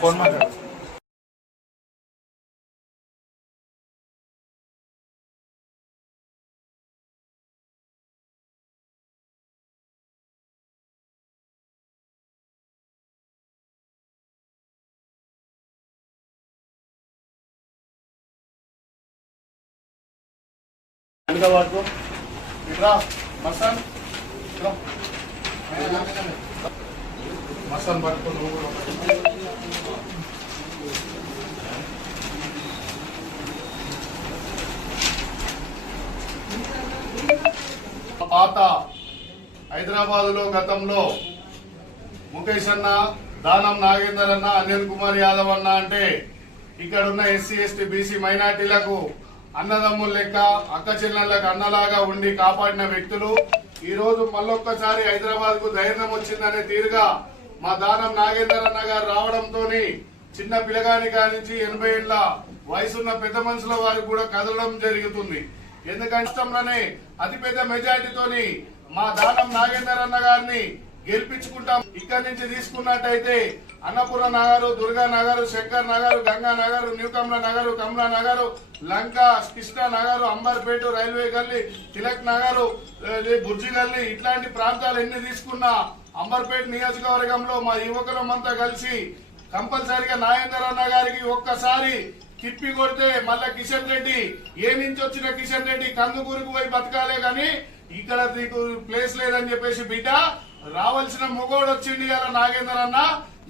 Phone మాట్లాడు. ఇట్రా మస్తాన్, మస్తాన్ పట్టుకో. నువ్వు పాత హైదరాబాద్ లో గతంలో ముఖేష్ అన్న, దానం నాగేందర్ అన్న, అనిల్ కుమార్ యాదవ్ అన్న అంటే ఇక్కడ ఉన్న ఎస్సీ ఎస్టీ బీసీ మైనార్టీలకు అన్నదమ్ముల లెక్క, అక్క చెల్లెళ్ళకు అన్నలాగా ఉండి కాపాడిన వ్యక్తులు ఈ రోజు మళ్ళొక్కసారి హైదరాబాద్ కు ధైర్యం వచ్చిందనే తీరుగా మా దానం నాగేందర్ అన్న గారు రావడంతో చిన్న పిల్లగాని కానించి 80 ఏళ్ల వయసున్న పెద్ద మనుషుల వారికి కూడా కదలడం జరుగుతుంది. ఎందుకంటే రాష్ట్రంలోనే అతిపెద్ద మెజార్టీతోని మా దానం నాగేందర్ అన్న గారిని గెలిపించుకుంటాం. ఇక్కడి నుంచి తీసుకున్నట్టయితే అన్నపూర్ణ నగరు, దుర్గా నగరు, శంకర్ నగరు, గంగా నగరు, న్యూకమ్ల నగరు, కమలా నగరు, లంక, కృష్ణ నగరు, అంబర్పేట, రైల్వే గల్లీ, తిలక్ నగరు, బుర్జి గల్లీ ఇట్లాంటి ప్రాంతాలు ఎన్ని తీసుకున్నా అంబర్పేట నియోజకవర్గంలో మా యువకులమంతా కలిసి కంపల్సరిగా నాగేందర్ అన్న గారికి ఒక్కసారి తిప్పి కొడితే మళ్ళా కిషన్ రెడ్డి ఏ నుంచి వచ్చిన కిషన్ రెడ్డి కందుకూరుకు పోయి బతకాలే గాని ఇక్కడ నీకు ప్లేస్ లేదని చెప్పేసి బిడ్డ రావాల్సిన మొగోడు వచ్చింది కదా నాగేందర్ అన్న,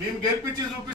మేము గెలిపించి చూపి